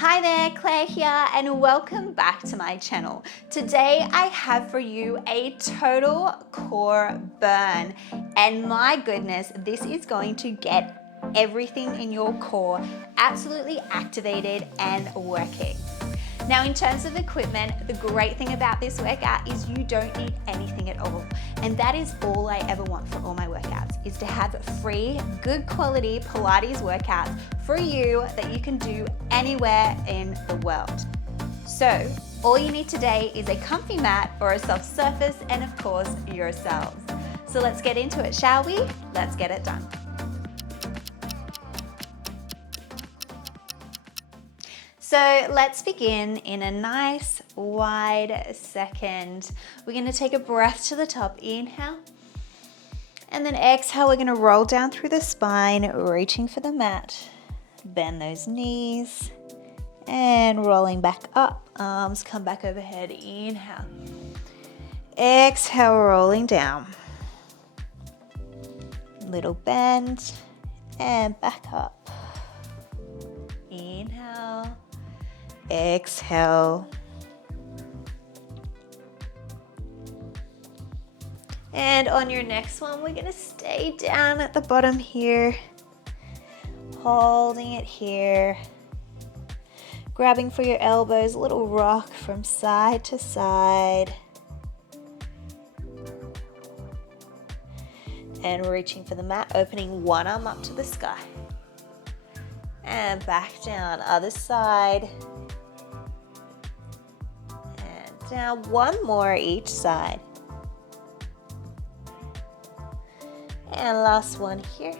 Hi there, Claire here, and welcome back to my channel. Today I have for you a total core burn, and my goodness, this is going to get everything in your core absolutely activated and working. Now, in terms of equipment, the great thing about this workout is you don't need anything at all. And that is all I ever want for all my workouts, is to have free, good quality Pilates workouts for you that you can do anywhere in the world. So, all you need today is a comfy mat or a soft surface, and of course, yourselves. So let's get into it, shall we? Let's get it done. So let's begin in a nice wide second. We're gonna take a breath to the top, inhale. And then exhale, we're gonna roll down through the spine, reaching for the mat. Bend those knees and rolling back up. Arms come back overhead, inhale. Exhale, rolling down. Little bend and back up. Inhale. Exhale. And on your next one, we're gonna stay down at the bottom here, holding it here, grabbing for your elbows, a little rock from side to side, and reaching for the mat, opening one arm up to the sky, and back down, other side. Down, one more each side. And last one here.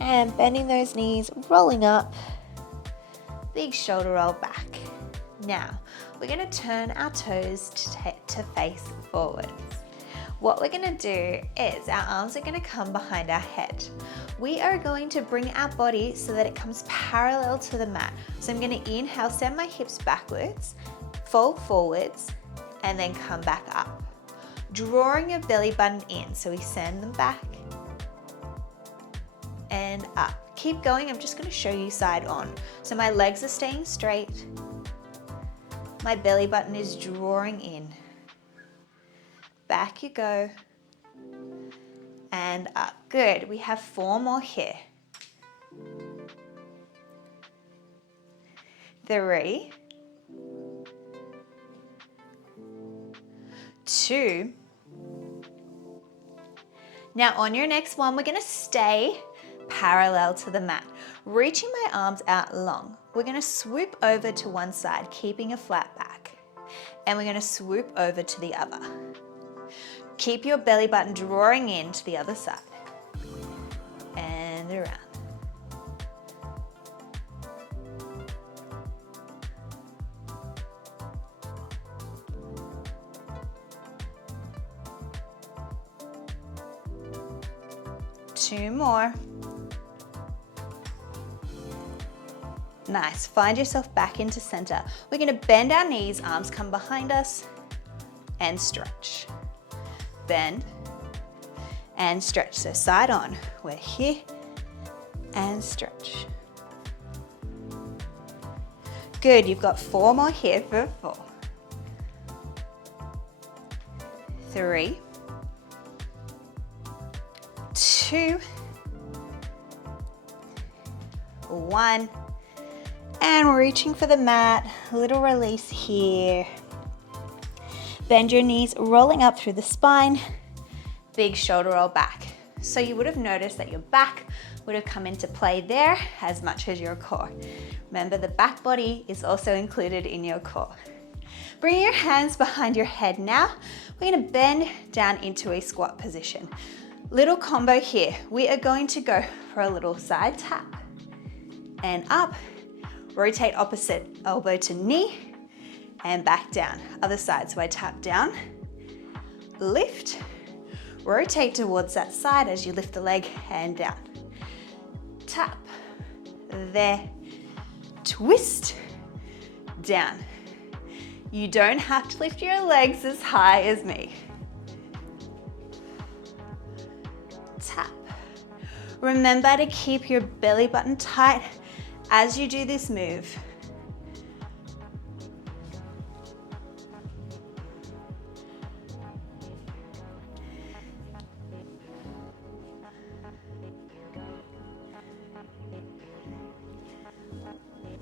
And bending those knees, rolling up, big shoulder roll back. Now, we're gonna turn our toes to face forwards. What we're gonna do is our arms are gonna come behind our head. We are going to bring our body so that it comes parallel to the mat. So I'm gonna inhale, send my hips backwards, fold forwards, and then come back up. Drawing your belly button in, so we send them back and up. Keep going, I'm just gonna show you side on. So my legs are staying straight. My belly button is drawing in. Back you go, and up. Good, we have 4 more here. 3, 2. Now on your next one, we're gonna stay parallel to the mat. Reaching my arms out long, we're gonna swoop over to one side, keeping a flat back. And we're gonna swoop over to the other. Keep your belly button drawing in to the other side. And around. Two more. Nice, find yourself back into center. We're gonna bend our knees, arms come behind us, and stretch. Bend and stretch. So side on, we're here and stretch. Good, you've got 4 more here for 4. 3, 2, 1. And we're reaching for the mat, little release here. Bend your knees, rolling up through the spine, big shoulder roll back. So you would have noticed that your back would have come into play there as much as your core. Remember, the back body is also included in your core. Bring your hands behind your head now. We're gonna bend down into a squat position. Little combo here. We are going to go for a little side tap and up. Rotate opposite elbow to knee and back down. Other side, so I tap down, lift, rotate towards that side as you lift the leg and down. Tap, there, twist, down. You don't have to lift your legs as high as me. Tap, Remember to keep your belly button tight as you do this move.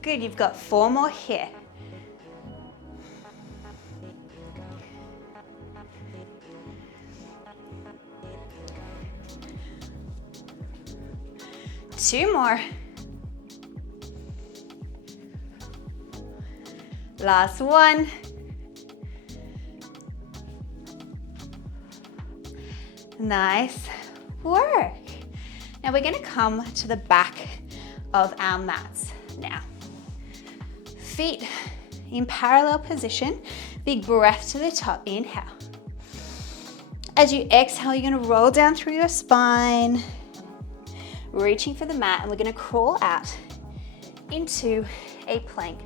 Good, you've got 4 more here. Two more. Last one. Nice work. Now we're going to come to the back of our mats now. Feet in parallel position. Big breath to the top. Inhale. As you exhale, you're going to roll down through your spine, reaching for the mat, and we're going to crawl out into a plank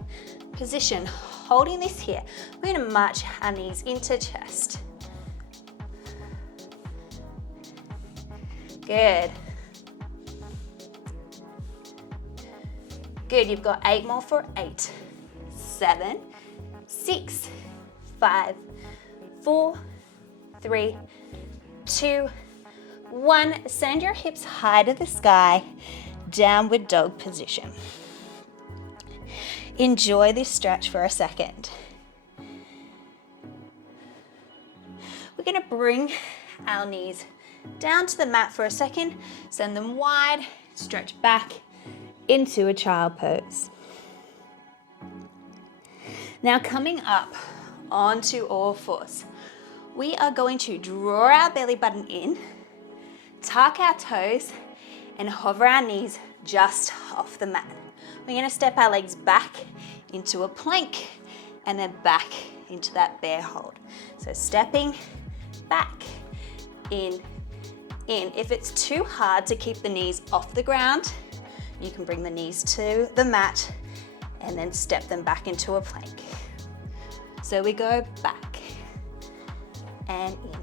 position. Holding this here, we're going to march our knees into chest. Good. Good, you've got 8 more for 8, 7, 6, 5, 4, 3, 2, 1. Send your hips high to the sky, downward dog position. Enjoy this stretch for a second. We're going to bring our knees down to the mat for a second, send them wide, stretch back into a child pose. Now coming up onto all fours, we are going to draw our belly button in, tuck our toes, and hover our knees just off the mat. We're going to step our legs back into a plank and then back into that bear hold. So stepping back, in. If it's too hard to keep the knees off the ground, you can bring the knees to the mat and then step them back into a plank. So we go back and in.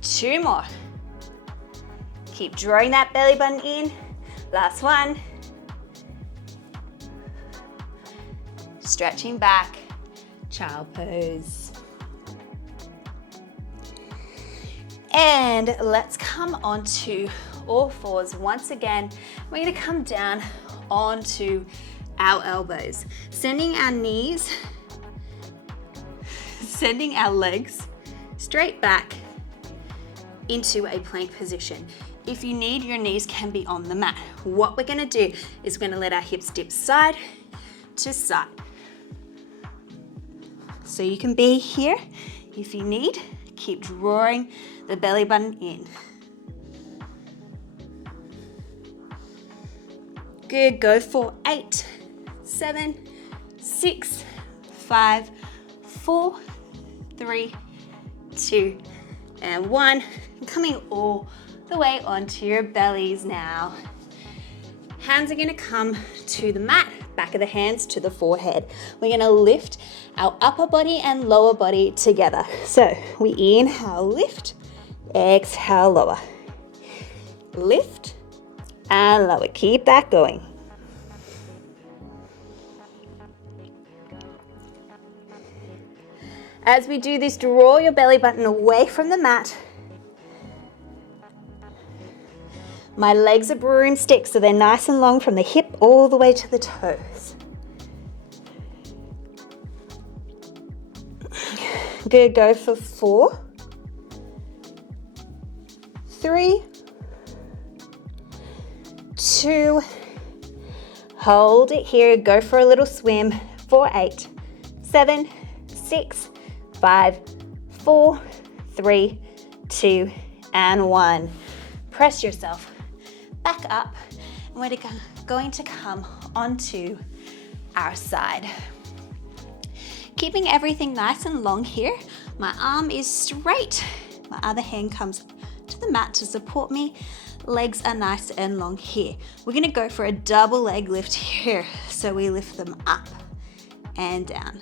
Two more. Keep drawing that belly button in. Last one. Stretching back, child pose. And let's come onto all fours once again. We're going to come down onto our elbows, sending our knees, sending our legs straight back into a plank position. If you need, your knees can be on the mat. What we're going to do is we're going to let our hips dip side to side. So you can be here if you need. Keep drawing the belly button in. Good, go for 8, 7, 6, 5, 4, 3, 2, and 1. Coming all the way onto your bellies now. Hands are going to come to the mat, back of the hands to the forehead. We're going to lift our upper body and lower body together. So we inhale, lift, exhale, lower. Lift and lower. Keep that going. As we do this, draw your belly button away from the mat. My legs are broomsticks, so they're nice and long from the hip all the way to the toes. Good, go for 4, 3, 2, hold it here, go for a little swim for 8, 7, 6, 5, 4, 3, 2, and 1. Press yourself back up, and we're going to come onto our side. Keeping everything nice and long here, my arm is straight, my other hand comes to the mat to support me, Legs are nice and long here. We're gonna go for a double leg lift here. So we lift them up and down.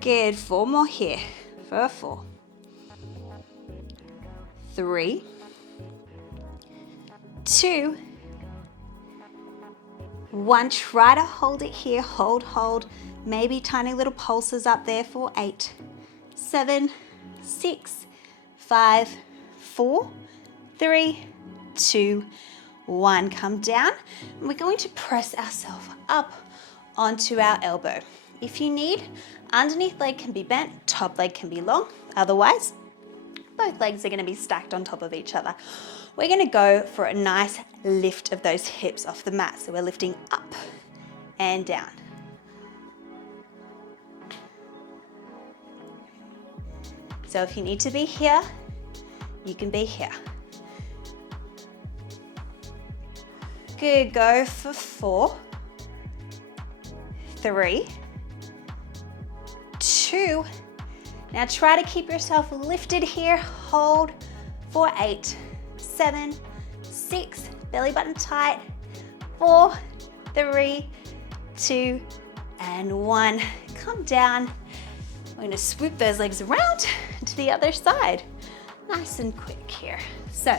Good, 4 more here for 4. 3, 2, 1. Try to hold it here, hold. Maybe tiny little pulses up there for 8, 7, 6, 5, 4, 3, 2, 1. Come down. And we're going to press ourselves up onto our elbow. If you need, underneath leg can be bent, top leg can be long. Otherwise, both legs are going to be stacked on top of each other. We're going to go for a nice lift of those hips off the mat. So we're lifting up and down. So if you need to be here, you can be here. Good, go for 4, 3, 2. Now try to keep yourself lifted here. Hold for 8, 7, 6, belly button tight, 4, 3, 2, and 1. Come down. We're going to swoop those legs around to the other side. Nice and quick here. So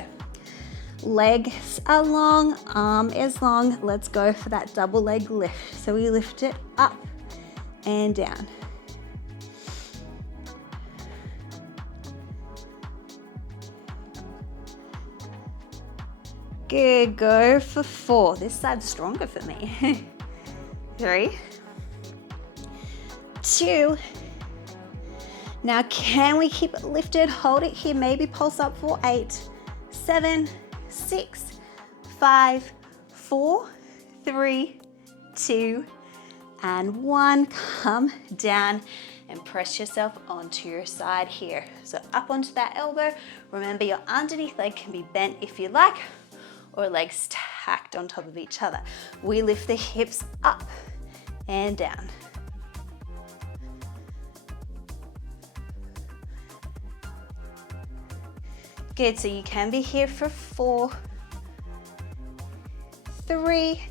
legs are long, arm is long. Let's go for that double leg lift. So we lift it up and down. Good, go for 4. This side's stronger for me. 3, 2. Now can we keep it lifted? Hold it here, maybe pulse up for 8, 7, 6, 5, 4, 3, 2, and 1. Come down and press yourself onto your side here. So up onto that elbow. Remember, your underneath leg can be bent if you like, or legs stacked on top of each other. We lift the hips up and down. Good, so you can be here for 4, 3,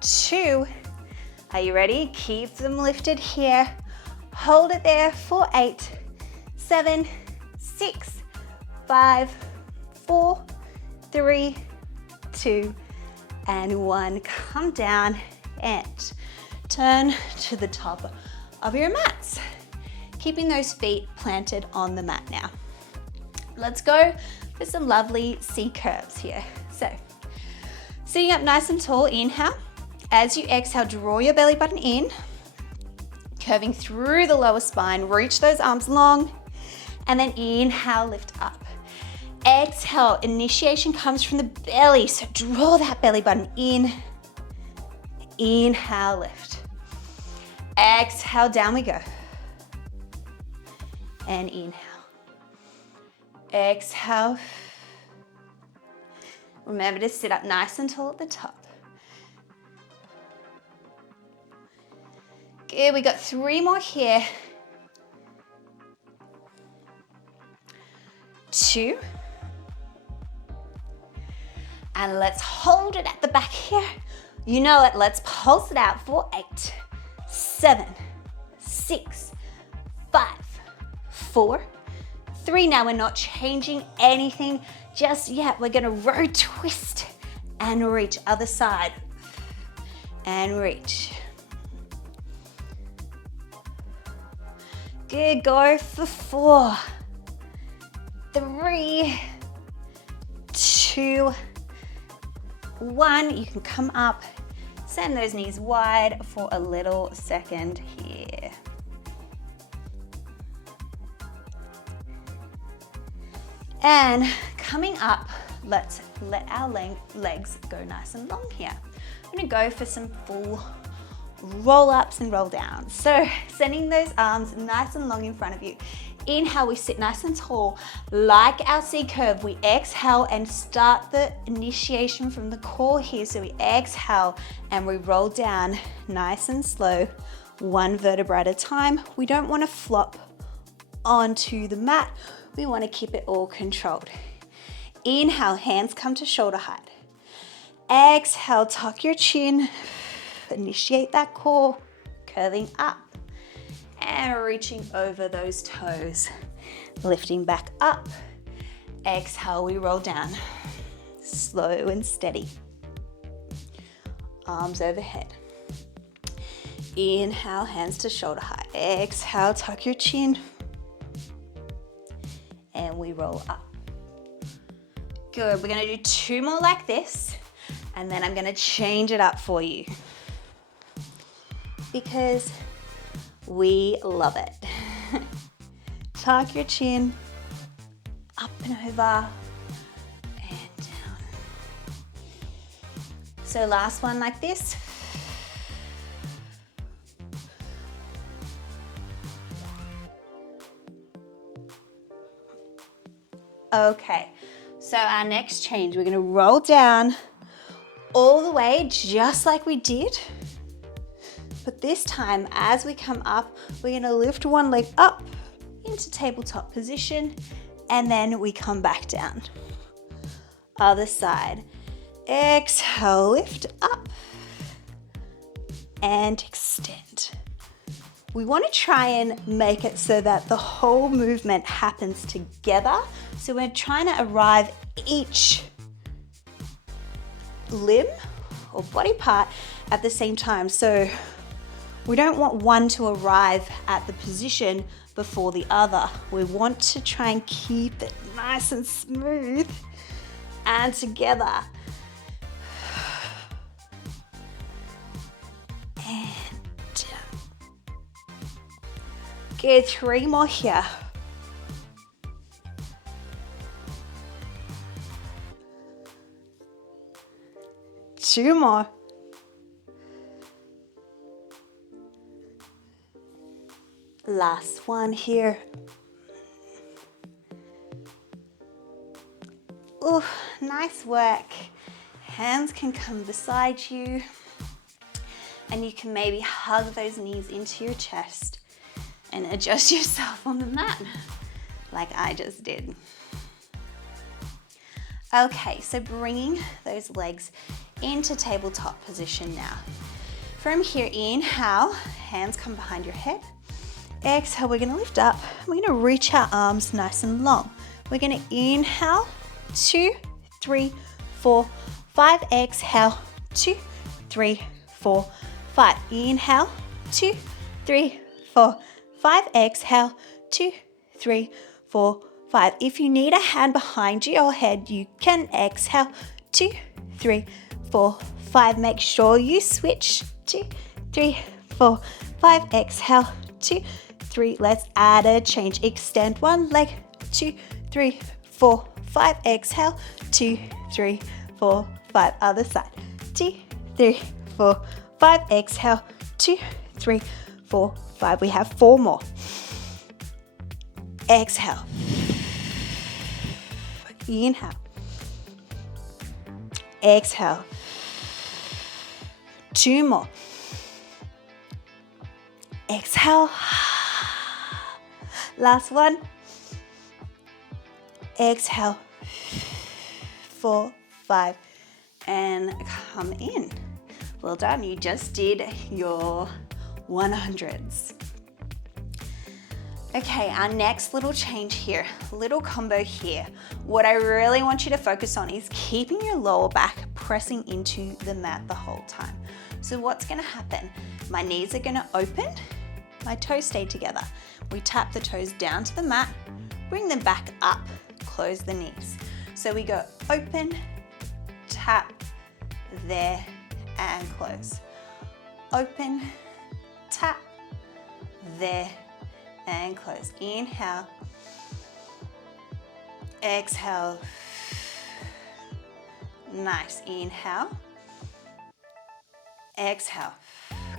2. Are you ready? Keep them lifted here. Hold it there for 8, 7, 6, 5, 4, 3, 2, and 1. Come down and turn to the top of your mats. Keeping those feet planted on the mat now. Let's go for some lovely C curves here. So, sitting up nice and tall, inhale. As you exhale, draw your belly button in, curving through the lower spine, reach those arms long, and then inhale, lift up. Exhale, initiation comes from the belly, so draw that belly button in. Inhale, lift. Exhale, down we go. And inhale. Exhale. Remember to sit up nice and tall at the top. Good, we got 3 more here. 2. And let's hold it at the back here. You know it, let's pulse it out for 8, 7, 6, 5, 4, 3. Now we're not changing anything just yet. We're gonna row twist and reach, other side and reach. Good, go for 4, 3, 2, 1. You can come up, send those knees wide for a little second here. And coming up, let's let our legs go nice and long here. I'm gonna go for some full roll ups and roll downs. So sending those arms nice and long in front of you. Inhale, we sit nice and tall. Like our C curve, we exhale and start the initiation from the core here. So we exhale and we roll down nice and slow one vertebra at a time. We don't want to flop onto the mat. We want to keep it all controlled. Inhale, hands come to shoulder height. Exhale, tuck your chin. Initiate that core, curving up and reaching over those toes. Lifting back up. Exhale, we roll down. Slow and steady. Arms overhead. Inhale, hands to shoulder height. Exhale, tuck your chin. And we roll up. Good, we're gonna do 2 more like this, and then I'm gonna change it up for you because we love it. Tuck your chin, up and over, and down. So last one like this. Okay, so our next change, we're gonna roll down all the way just like we did. But this time, as we come up, we're gonna lift one leg up into tabletop position, and then we come back down. Other side. Exhale, lift up and extend. We want to try and make it so that the whole movement happens together. So we're trying to arrive each limb or body part at the same time. So we don't want one to arrive at the position before the other. We want to try and keep it nice and smooth and together. And down. Good, 3 more here. Two more. Last one here. Oh, nice work. Hands can come beside you, and you can maybe hug those knees into your chest and adjust yourself on the mat like I just did. Okay, so bringing those legs into tabletop position now. From here, inhale, hands come behind your head. Exhale, we're gonna lift up. We're gonna reach our arms nice and long. We're gonna inhale, 2, 3, 4, 5. Exhale, 2, 3, 4, 5. Inhale, 2, 3, 4, 5. Exhale, 2, 3, 4, 5. If you need a hand behind your head, you can exhale, 2, 3, 4, 5. Make sure you switch, 2, 3, 4, 5. Exhale, 2, 3. Let's add a change. Extend one leg, 2, 3, 4, 5. Exhale, 2, 3, 4, 5. Other side, 2, 3, 4, 5. Exhale, 2, 3, 4, 5. We have 4 more. Exhale. Inhale. Exhale. 2 more. Exhale. Last one. Exhale. 4, 5, and come in. Well done, you just did your 100s. Okay, our next little change here, little combo here. What I really want you to focus on is keeping your lower back pressing into the mat the whole time. So what's gonna happen? My knees are gonna open, my toes stay together. We tap the toes down to the mat, bring them back up, close the knees. So we go open, tap, there, and close. Open, tap, there, and close. Inhale, exhale. Nice. Inhale, exhale.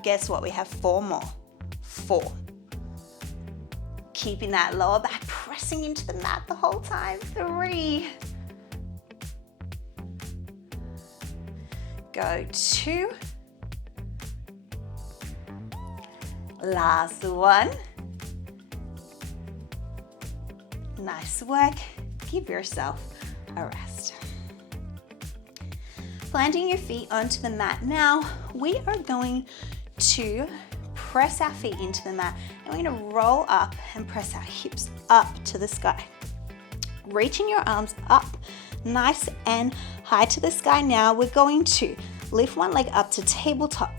Guess what? We have 4 more. 4. Keeping that lower back pressing into the mat the whole time. 3. Go 2. Last one. Nice work. Give yourself a rest. Planting your feet onto the mat now, we are going to press our feet into the mat and we're going to roll up and press our hips up to the sky. Reaching your arms up nice and high to the sky now, we're going to lift one leg up to tabletop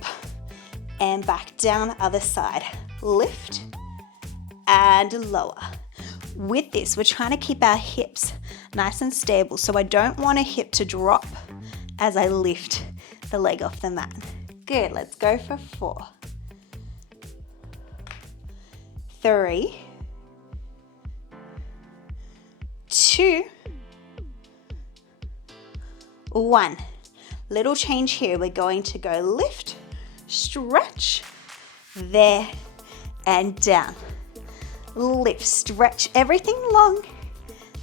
and back down other side. Lift and lower. With this, we're trying to keep our hips nice and stable, so I don't want a hip to drop as I lift the leg off the mat. Good, let's go for 4, 3, 2, 1. Little change here. We're going to go lift, stretch, there, and down. Lift, stretch everything long,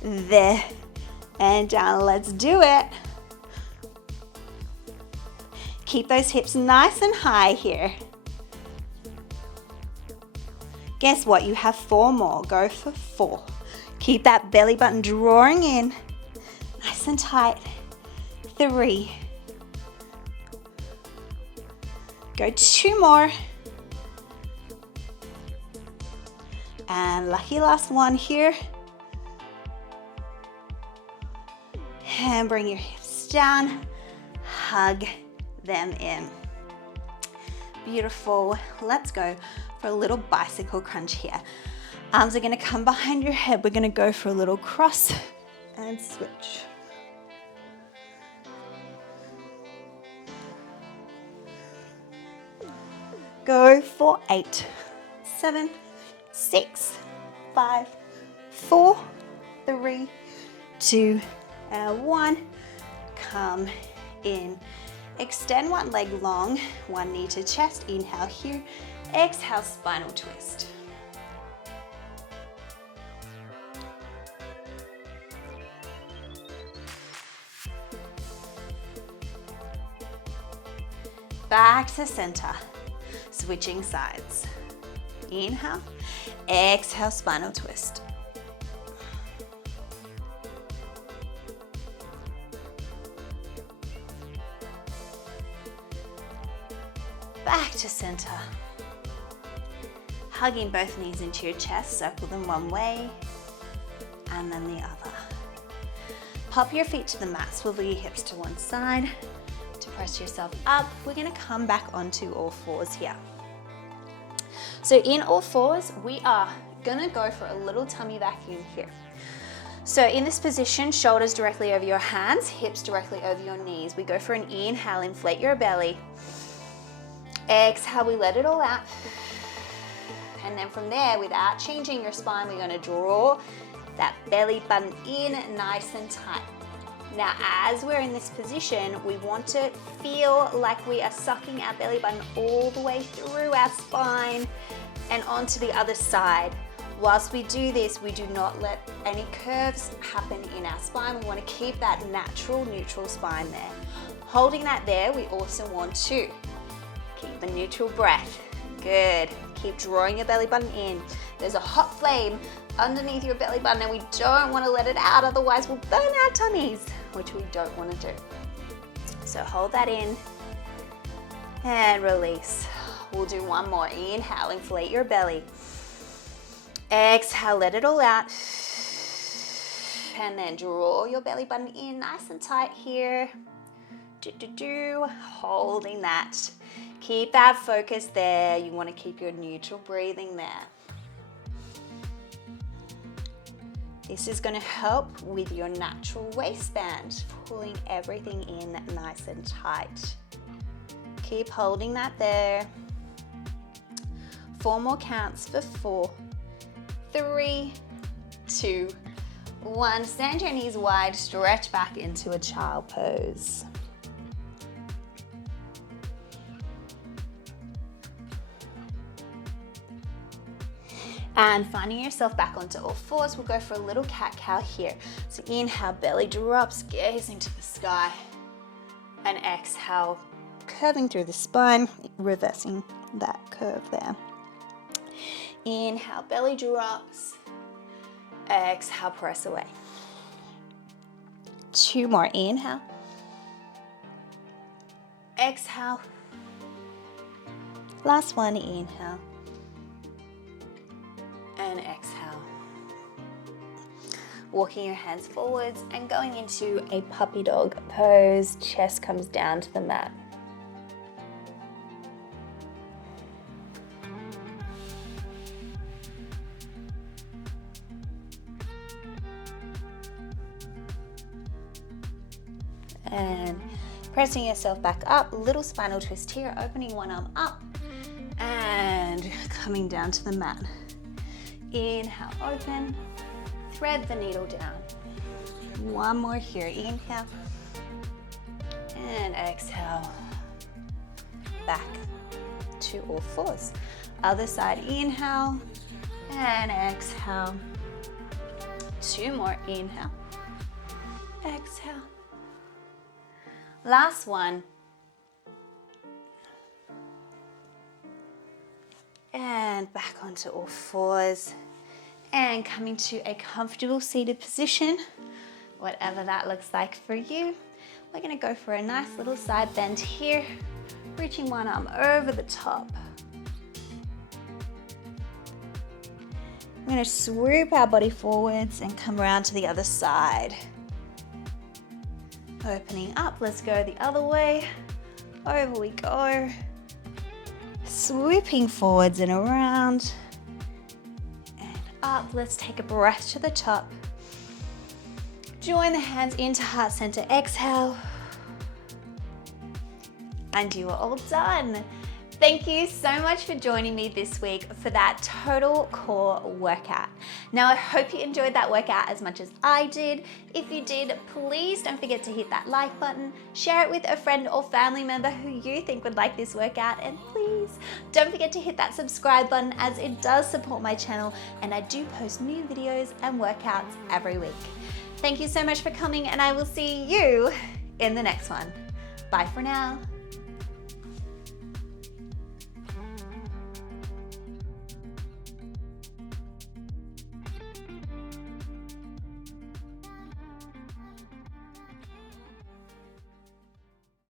there, and down. Let's do it. Keep those hips nice and high here. Guess what? You have 4 more. Go for 4. Keep that belly button drawing in, nice and tight. 3. Go 2 more. And lucky last one here. And bring your hips down. Hug them in. Beautiful. Let's go for a little bicycle crunch here. Arms are going to come behind your head. We're going to go for a little cross and switch. Go for 8, 7, 6, 5, 4, 3, 2, and 1. Come in. Extend one leg long, one knee to chest. Inhale here. Exhale, spinal twist. Back to center. Switching sides. Inhale. Exhale, spinal twist. Back to center. Hugging both knees into your chest, circle them one way and then the other. Pop your feet to the mat, swivel your hips to one side to press yourself up. We're going to come back onto all fours here. So in all fours, we are going to go for a little tummy vacuum here. So in this position, shoulders directly over your hands, hips directly over your knees. We go for an inhale, inflate your belly. Exhale, we let it all out. And then from there, without changing your spine, we're going to draw that belly button in nice and tight. Now, as we're in this position, we want to feel like we are sucking our belly button all the way through our spine and onto the other side. Whilst we do this, we do not let any curves happen in our spine. We want to keep that natural, neutral spine there. Holding that there, we also want to keep the neutral breath. Good. Keep drawing your belly button in. There's a hot flame underneath your belly button and we don't want to let it out, otherwise we'll burn our tummies, which we don't want to do. So hold that in and release. We'll do one more. Inhale, inflate your belly. Exhale, let it all out. And then draw your belly button in nice and tight here. Holding that. Keep that focus there. You want to keep your neutral breathing there. This is going to help with your natural waistband, pulling everything in nice and tight. Keep holding that there. 4 more counts for 4, 3, 2, 1. Stand your knees wide, stretch back into a child pose. And finding yourself back onto all fours, we'll go for a little cat-cow here. So inhale, belly drops, gazing to the sky. And exhale, curving through the spine, reversing that curve there. Inhale, belly drops. Exhale, press away. 2 more, inhale. Exhale. Last one, inhale. And exhale. Walking your hands forwards and going into a puppy dog pose. Chest comes down to the mat. And pressing yourself back up, little spinal twist here, opening one arm up and coming down to the mat. Inhale, open, thread the needle down. One more here, inhale, and exhale, back to all fours. Other side, inhale, and exhale. 2 more, inhale, exhale. Last one. And back onto all fours. And coming to a comfortable seated position, whatever that looks like for you. We're gonna go for a nice little side bend here, reaching one arm over the top. We're gonna swoop our body forwards and come around to the other side. Opening up, let's go the other way. Over we go. Swooping forwards and around. And up, let's take a breath to the top. Join the hands into heart center, exhale. And you are all done. Thank you so much for joining me this week for that total core workout. Now, I hope you enjoyed that workout as much as I did. If you did, please don't forget to hit that like button, share it with a friend or family member who you think would like this workout, and please don't forget to hit that subscribe button as it does support my channel and I do post new videos and workouts every week. Thank you so much for coming and I will see you in the next one. Bye for now.